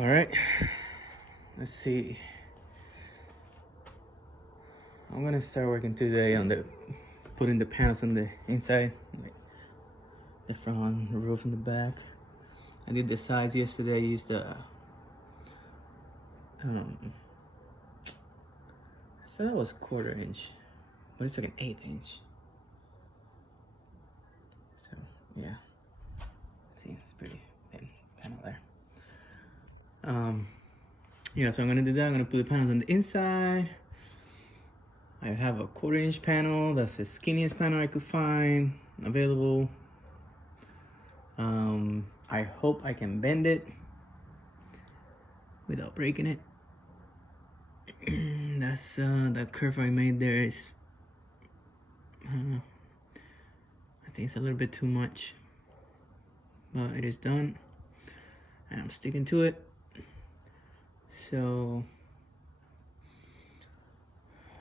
All right, let's see. I'm gonna start working today on putting the panels on the inside, like the front, the roof, and the back. I did the sides yesterday. I used I thought it was 1/4 inch, but it's like an 1/8 inch. So yeah, see, it's pretty thin panel there. Yeah, so I'm gonna do that. I'm gonna put the panels on the inside. I have a 1/4 inch panel. That's the skinniest panel I could find available. I hope I can bend it without breaking it. That's the curve I made there is, I think it's a little bit too much, but it is done and I'm sticking to it. So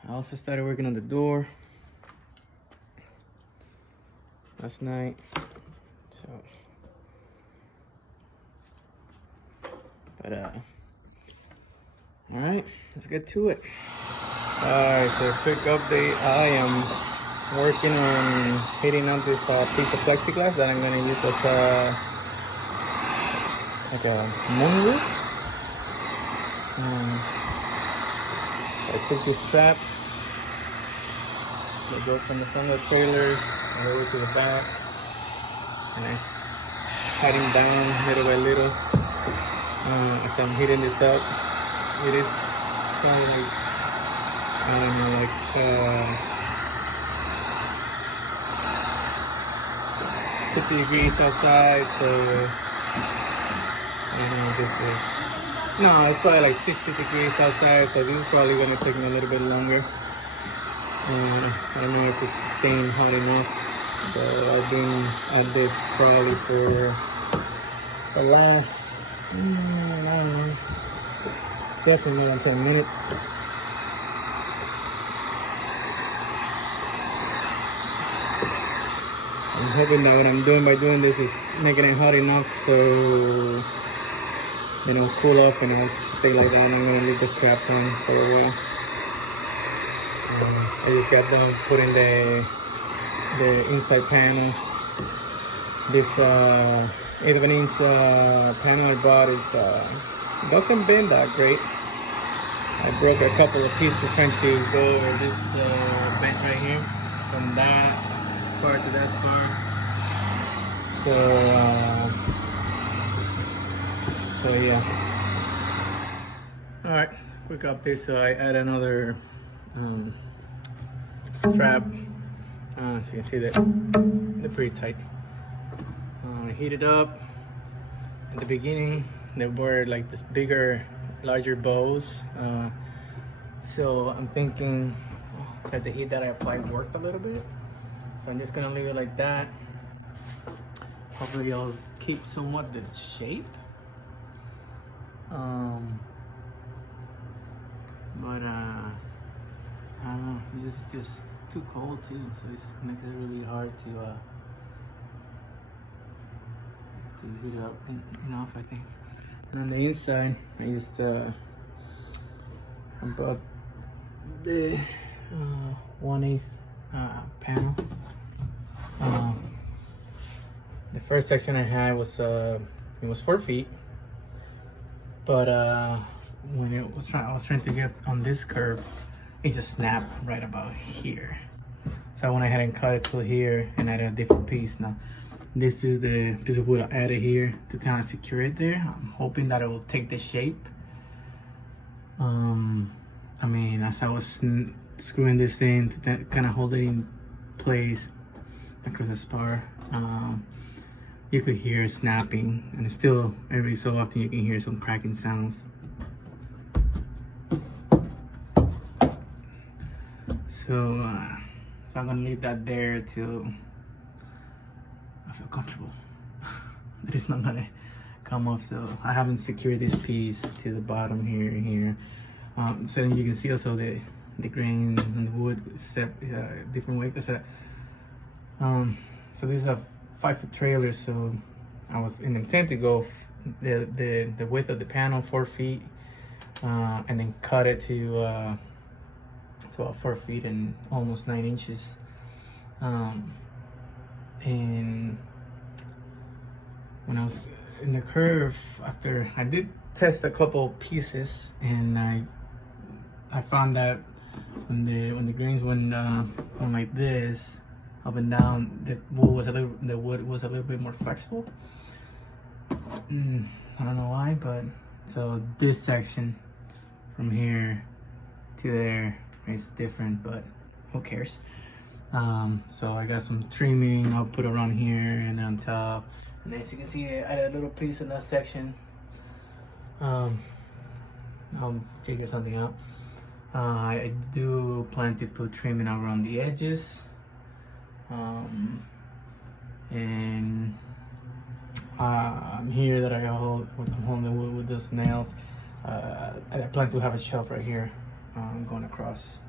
I also started working on the door last night. So, but all right, let's get to it. All right, so quick update. I am working on hitting up this piece of plexiglass that I'm gonna use as like a moonroof. I took these straps. They go from the front of the trailer all the way to the back, and I cut them down little by little. As I'm hitting this up, it is kind of like, I don't know, like 50 degrees outside, so this is, no, it's probably like 60 degrees outside, so this is probably going to take me a little bit longer. I don't know if it's staying hot enough, but I've been at this probably for the last, I don't know, definitely more than 10 minutes. I'm hoping that what I'm doing by doing this is making it hot enough so, you know, cool off and I'll stay like that. I'm going to leave the straps on for a while. I just got done putting the inside panel. This 1/8 inch panel I bought is doesn't bend that great. I broke a couple of pieces trying to go over this bend right here from that spar to that spar. So yeah. All right, quick update. So I add another strap. So you can see that they're pretty tight. Heat it up. At the beginning, they were like this bigger, larger bows. So I'm thinking that the heat that I applied worked a little bit. So I'm just gonna leave it like that. Hopefully it'll keep somewhat the shape. But I don't know, this is just too cold too, so it makes it really hard to heat it up enough, I think. And on the inside, I used I bought the 1/8 panel. The first section I had was it was 4 feet, but when I was trying to get on this curve, it just snapped right about here. So I went ahead and cut it to here and added a different piece. Now this is the piece of wood I added here to kind of secure it there. I'm hoping that it will take the shape. I mean, as I was screwing this in to kind of hold it in place across the spar, you could hear it snapping, and it's still every so often you can hear some cracking sounds. So I'm gonna leave that there till I feel comfortable that it's not gonna come off. So I haven't secured this piece to the bottom here and here. So you can see also the grain and the wood set different way. So this is a 5-foot trailer, so I was in intent to go the width of the panel, 4 feet, and then cut it to 4 feet and almost 9 inches. And when I was in the curve, after I did test a couple pieces, and I found that when the grains went like this, up and down, the wood was a little bit more flexible. I don't know why, but so this section from here to there is different, but who cares? So I got some trimming I'll put around here and then on top, and then as you can see, I added a little piece in that section. I'll figure something out. I do plan to put trimming around the edges, and here that I'm holding wood with those nails. I plan to have a shelf right here, going across.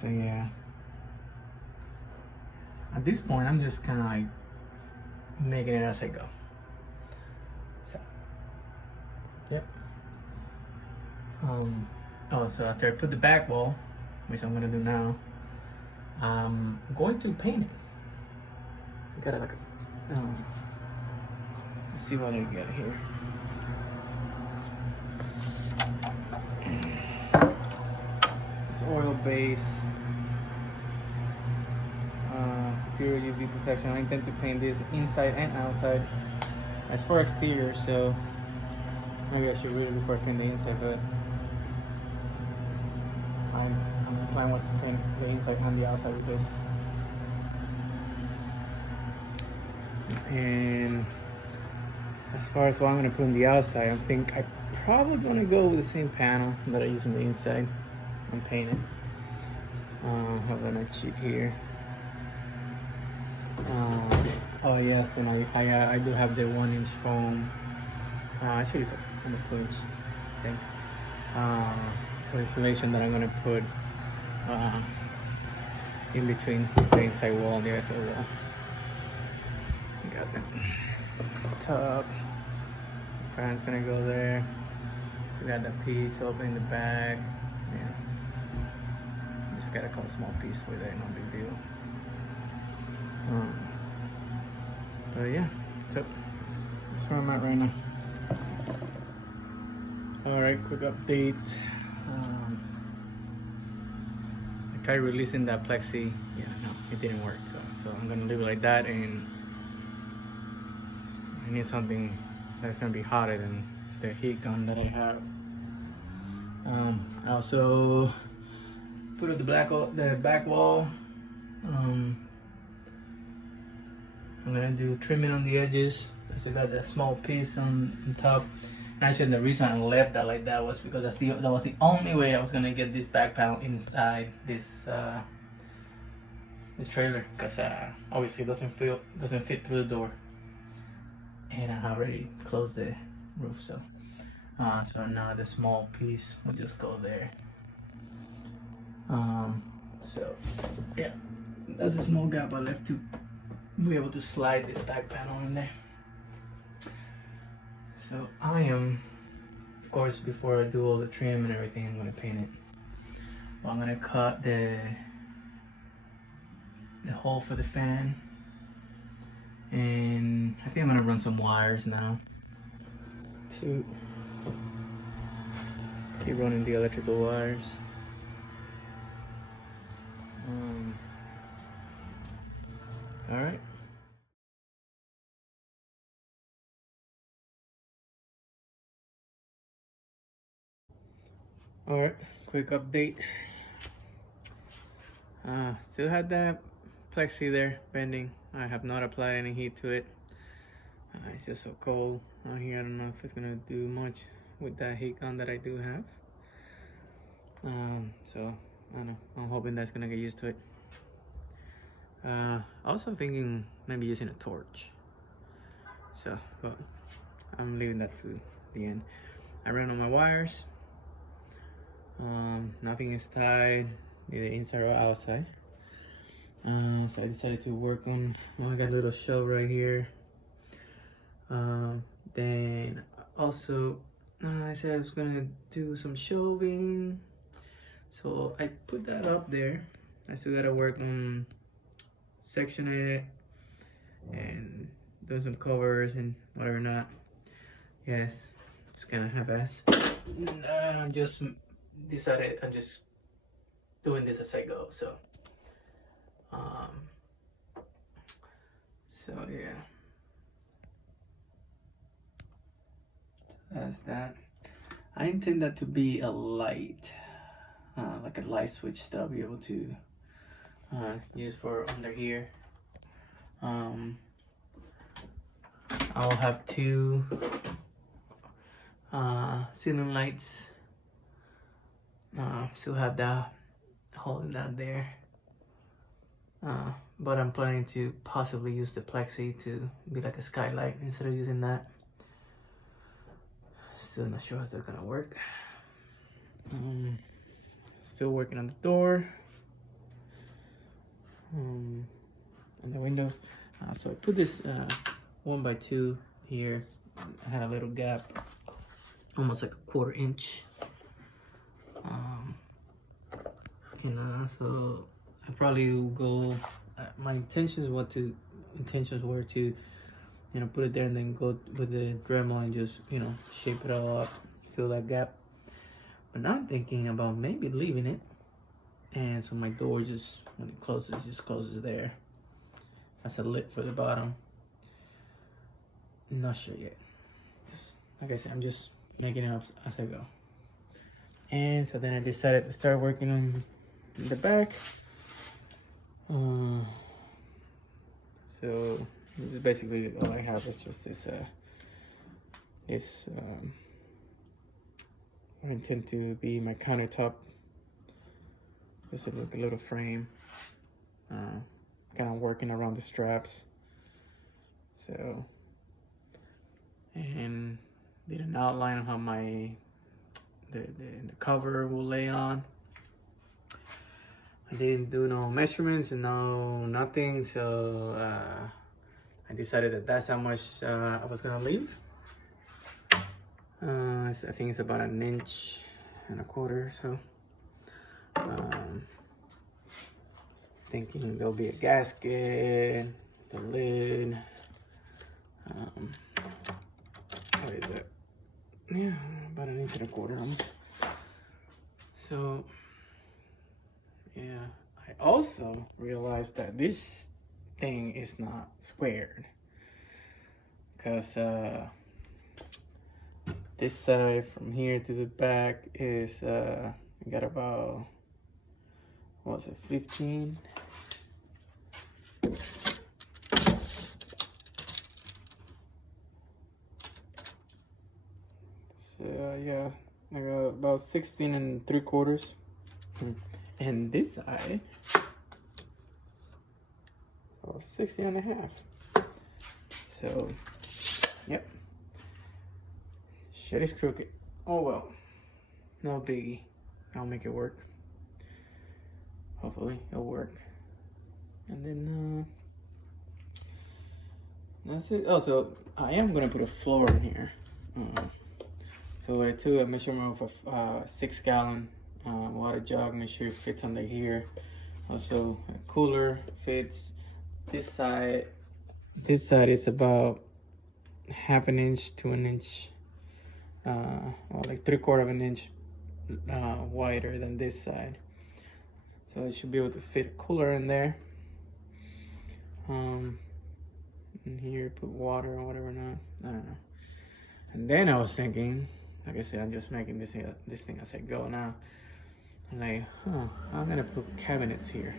So yeah. At this point, I'm just kind of like making it as I go. So, yep. So after I put the back wall, which I'm gonna do now, I'm going to paint it. I gotta like, let's see what I get here. It's oil base, superior UV protection. I intend to paint this inside and outside. As for exterior, so maybe I should read it before I paint the inside, but my plan was to paint the inside and the outside with this. And as far as what I'm gonna put on the outside, I think I'm probably gonna go with the same panel that I use on the inside and paint it. Have a nice sheet here. Oh yes, and I do have the 1-inch foam. Actually it's almost 2 inch, I think. For insulation that I'm gonna put in between the inside wall and the outside wall. Got that top. Fan's gonna go there. So got that piece open in the back. Yeah. Just gotta cut a small piece with it, no big deal. But yeah, so that's where I'm at right now. Alright, quick update. I tried releasing that plexi. Yeah, no, it didn't work. So I'm gonna leave it like that, and I need something that's gonna be hotter than the heat gun that I have. I also put up the back wall. I'm gonna do trimming on the edges. I still got that small piece on top. And I said the reason I left that like that was because that was the only way I was gonna get this back panel inside this trailer, because obviously it doesn't fit through the door, and I already closed the roof. So now the small piece will just go there. So yeah, that's a small gap I left to be able to slide this back panel in there. So I am, of course, before I do all the trim and everything, I'm gonna paint it. Well, I'm gonna cut the hole for the fan, and I think I'm gonna run some wires now to keep running the electrical wires. All right. All right, quick update. Still had that plexi there bending. I have not applied any heat to it. It's just so cold out here. I don't know if it's gonna do much with that heat gun that I do have. So I don't know. I'm hoping that's gonna get used to it. Also thinking maybe using a torch. So, but I'm leaving that to the end. I ran on my wires. Nothing is tied, either inside or outside. So I decided to work on, well, I got a little shelf right here. Then also I said I was gonna do some shelving, so I put that up there. I still gotta work on sectioning it and doing some covers and whatever not. Yes, it's kind of half-ass. I'm just decided I'm just doing this as I go. So yeah, that's that. I intend that to be a light, like a light switch that I'll be able to use for under here. I'll have two ceiling lights. Still have that, holding that there. But I'm planning to possibly use the plexi to be like a skylight instead of using that. Still not sure how's that gonna work. Still working on the door, and the windows. So I put this 1x2 here. I had a little gap, almost like a 1/4 inch. So I probably will go. My intentions were to, put it there and then go with the Dremel and just, shape it all up, fill that gap. But now I'm thinking about maybe leaving it, and so my door just, when it closes, just closes there. That's a lid for the bottom. Not sure yet. Just, like I said, I'm just making it up as I go. And so then I decided to start working on the back. So this is basically all I have. Is just this I intend to be my countertop. Just like a little frame. Kind of working around the straps. So, and did an outline of how the cover will lay on. I didn't do no measurements and nothing, so I decided that that's how much I was gonna leave. I think it's about 1.25 inches. So thinking there'll be a gasket, the lid. What is that? Yeah, about 1.25 inches almost. So yeah, I also realized that this thing is not squared, because this side from here to the back is got about, what was it, 15? So yeah, I got about 16 3/4. And this side, 16.5. So, yep. Shit is crooked. Oh well. No biggie. I'll make it work. Hopefully it'll work. And then that's it. Also, I am gonna put a floor in here. So what I took a measurement of a 6-gallon water jug, make sure it fits under here. Also, a cooler fits this side. This side is about 1/2 inch to 1 inch, or like 3/4 inch wider than this side. So it should be able to fit a cooler in there. And here, put water or whatever not. I don't know. And then I was thinking, like I said, I'm just making this thing as I go now. I'm like, I'm gonna put cabinets here,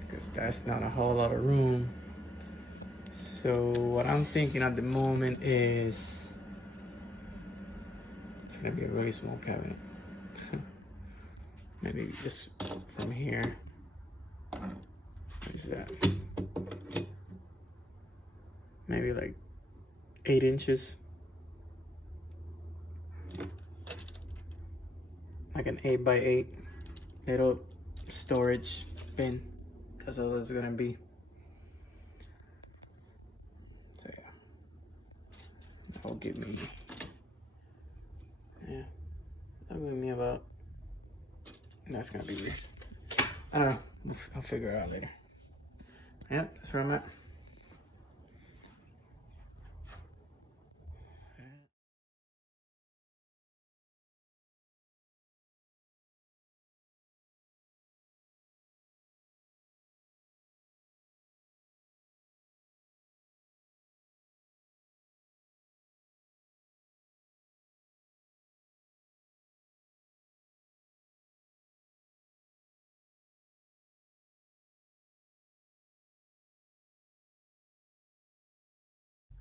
because that's not a whole lot of room. So what I'm thinking at the moment is it's gonna be a really small cabinet. Maybe just from here. What is that? Maybe like 8 inches. Like an 8x8 little storage bin. That's all it's gonna be. So yeah, that'll give me, about, that's gonna be weird. I don't know, I'll figure it out later. Yeah, that's where I'm at.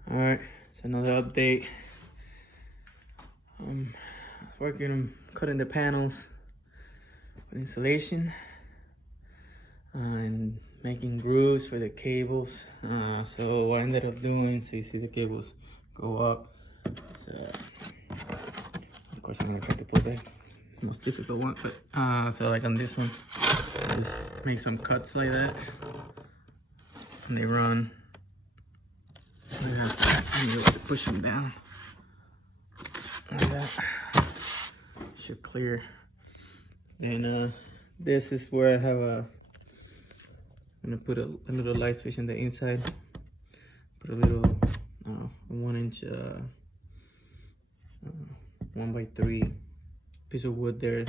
All right, so another update. I was working on cutting the panels with insulation and making grooves for the cables. So what I ended up doing, so you see the cables go up. So, of course, I'm gonna try to put the most difficult one, but so like on this one, just make some cuts like that, and they run. And you have to push them down like that. Should clear. Then this is where I have I'm gonna put a little light switch on the inside. Put a little 1-inch 1x3 piece of wood there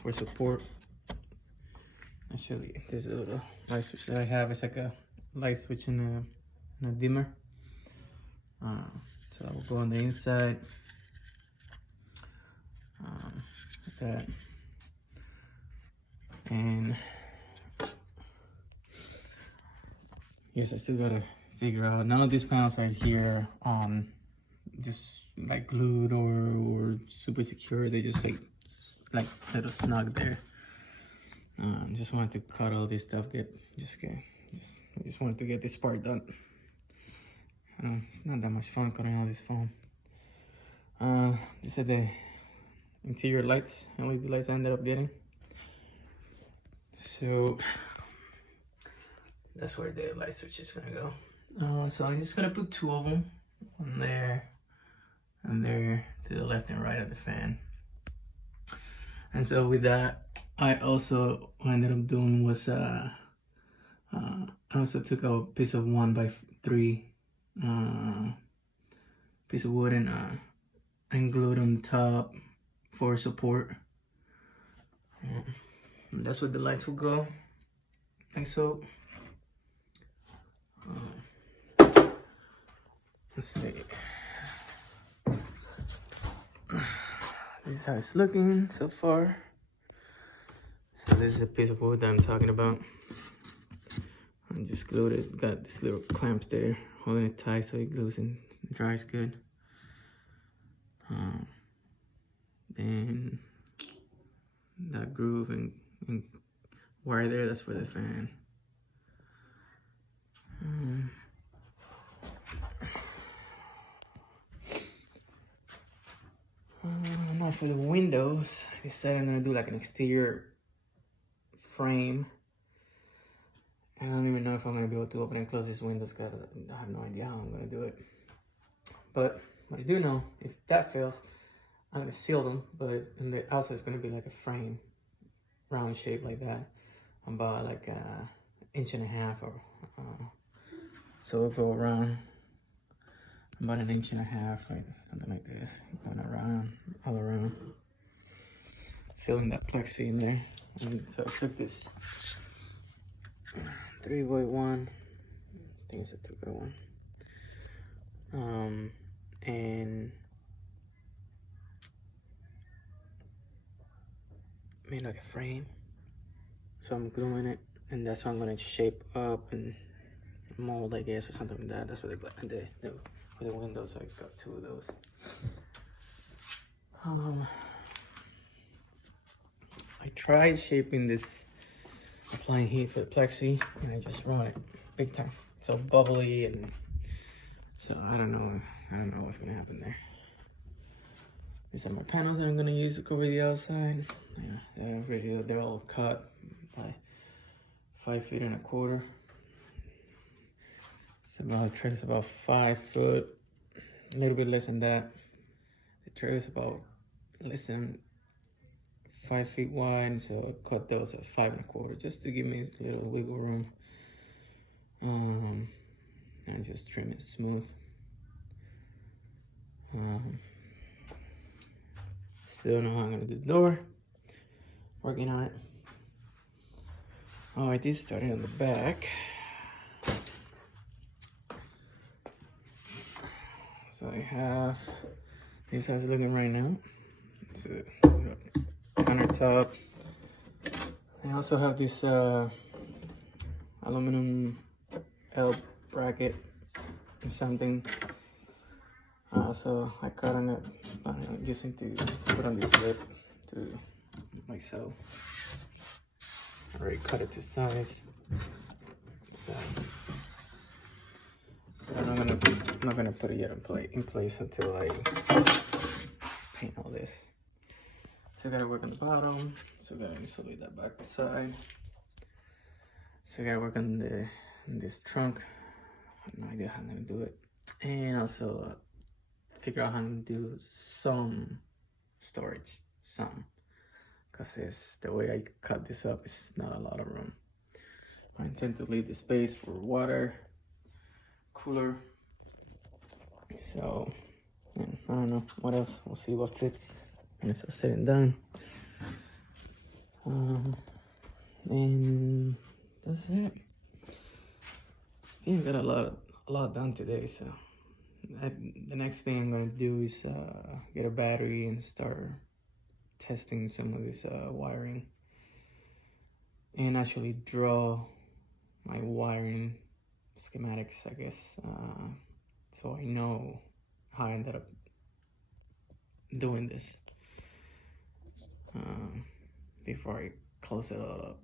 for support. Actually, this is a little light switch that I have. It's like a light switch and a dimmer. So I'll go on the inside, like that, and yes, I still gotta figure out. None of these panels right here just like glued or super secure. They just like little snug there. Just wanted to cut all this stuff. I just wanted to get this part done. It's not that much fun cutting all this foam. These are the interior lights, LED lights I ended up getting. So that's where the light switch is gonna go. So I'm just gonna put 2 of them on there and there to the left and right of the fan. And so with that, I also, what I ended up doing was I also took a piece of 1x3 piece of wood and glued on the top for support. And that's where the lights will go, like so. Let's see. This is how it's looking so far. So this is a piece of wood that I'm talking about. I just glued it, got this little clamps there, holding it tight so it glues and dries good. Then that groove and wire there, that's for the fan. Now for the windows, I decided I'm gonna do like an exterior frame. I don't even know if I'm gonna be able to open and close these windows because I have no idea how I'm gonna do it. But what I do know, if that fails, I'm gonna seal them, but in the outside it's gonna be like a frame, round shape like that, about like 1.5 inches or so it'll go around about 1.5 inches, like something like this, going around, all around, sealing that plexi in there. And so I took this 3x1, I think it's a 2x1, and made like a frame. So I'm gluing it, and that's what I'm gonna shape up and mold, I guess, or something like that. That's what for the windows. So I got 2 of those. I tried shaping this, applying heat for the plexi, and I just ruined it big time. So bubbly, and so I don't know what's gonna happen there. These are my panels that I'm gonna use to cover the outside. Yeah, they're all cut. by 5.25 feet. It's about, the trailer is about 5 foot, a little bit less than that. The trailer is about less than 5 feet wide, so I cut those at 5.25 just to give me a little wiggle room. And just trim it smooth. Still don't know how I'm gonna do the door. Working on it. Oh, I did start it on the back. So I have, this is how it's looking right now. It's a countertop. I also have this aluminum L bracket or something. So I cut on it, I'm using to put on this lip to like so. I already cut it to size. So I'm not gonna put it yet in place until I paint all this. Still gotta work on the bottom. Still gotta insulate that back side. Still gotta work on this trunk. I have no idea how I'm gonna do it. And also figure out how to do some storage, because it's the way I cut this up, it's not a lot of room. I intend to leave the space for water cooler. So, and I don't know what else. We'll see what fits when it's all said and done. And that's it. Yeah, got a lot done today. So the next thing I'm gonna do is get a battery and start testing some of this wiring, and actually draw my wiring schematics, I guess, so I know how I ended up doing this before I close it all up.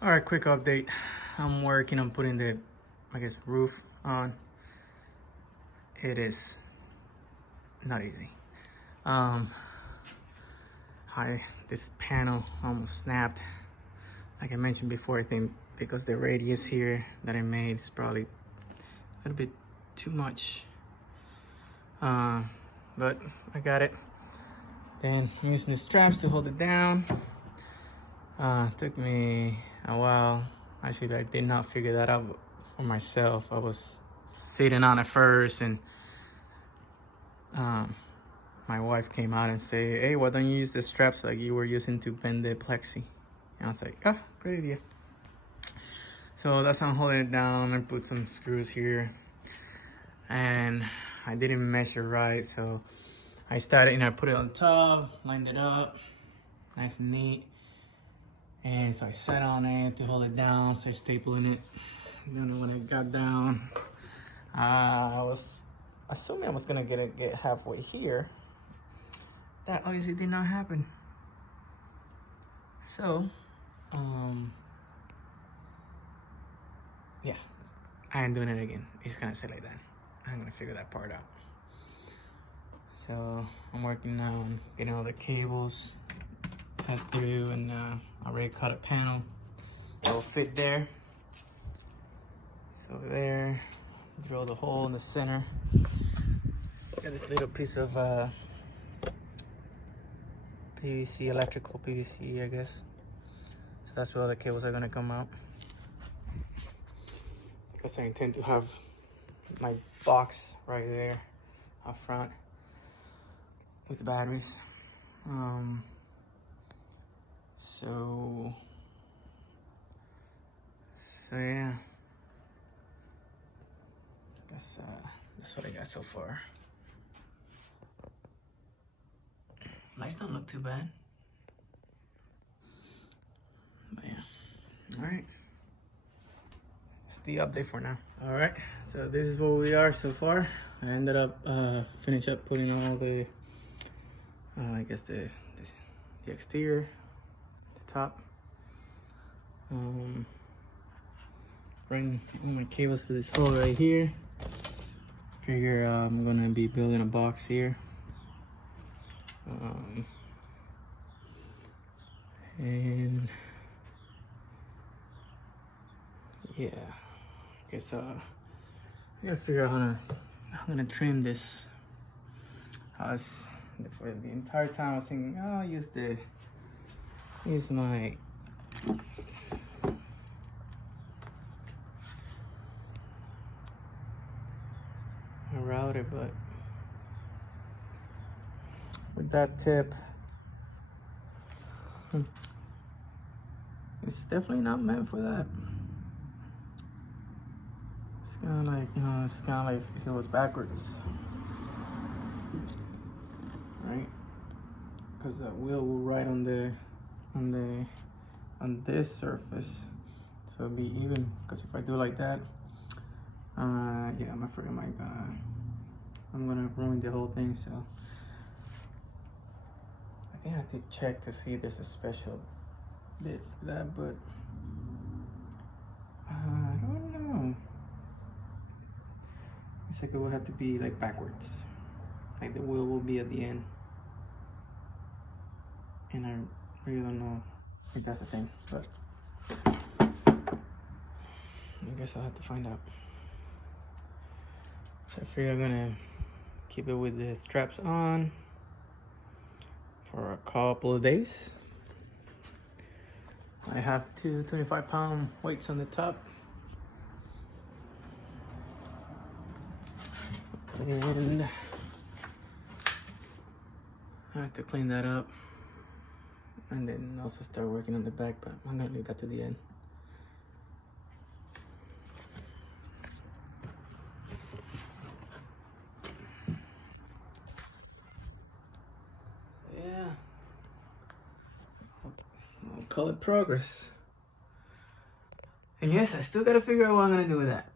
All right, quick update. I'm working on putting the, I guess, roof on. It is not easy. This panel almost snapped. Like I mentioned before, I think because the radius here that I made is probably a little bit too much. But I got it. Then I'm using the straps to hold it down. Took me a while. Actually, I did not figure that out for myself. I was sitting on it first, and my wife came out and said, "Hey, why don't you use the straps like you were using to bend the plexi?" And I was like, "Ah, great idea." So that's how I'm holding it down. I put some screws here, and I didn't measure right, so I started and I put it on top, lined it up, nice and neat. And so I sat on it to hold it down, started stapling it. And then when I got down, I was assuming I was gonna get halfway here. That obviously did not happen. So, yeah, I ain't doing it again. It's gonna stay like that. I'm gonna figure that part out. So I'm working now on getting all the cables passed through, and I already cut a panel that will fit there. So there, drill the hole in the center. Got this little piece of PVC, electrical PVC, I guess. So that's where all the cables are gonna come out. Because I intend to have my box right there up front with the batteries. So yeah, that's what I got so far. Lights don't look too bad, but yeah. All right, it's the update for now. All right, so this is where we are so far. I ended up finish up putting all the I guess the exterior, the top. bring all my cables to this hole right here. Figure I'm gonna be building a box here. And yeah, I guess I gotta figure out how I'm gonna trim this. For the entire time I was thinking, oh, I'll use my router, but with that tip, it's definitely not meant for that. It's kind of like, it's kind of like if it was backwards, right? Because that wheel will ride on this surface, so it'll be even. Because if I do like that, yeah, I'm afraid I'm gonna ruin the whole thing. So I think I have to check to see if there's a special bit for that, but I don't know. It's like it will have to be like backwards, like the wheel will be at the end, and I really don't know if that's the thing, but I guess I'll have to find out. So I figure I'm gonna keep it with the straps on for a couple of days. I have two 25-pound weights on the top. And I have to clean that up. And then also start working on the back, but I'm gonna leave that to the end. I'll call it progress. And yes, I still gotta figure out what I'm gonna do with that.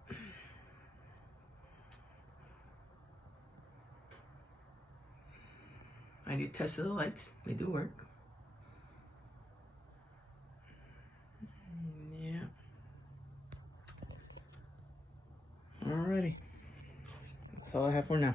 I did test the lights, they do work. Yeah. Alrighty. That's all I have for now.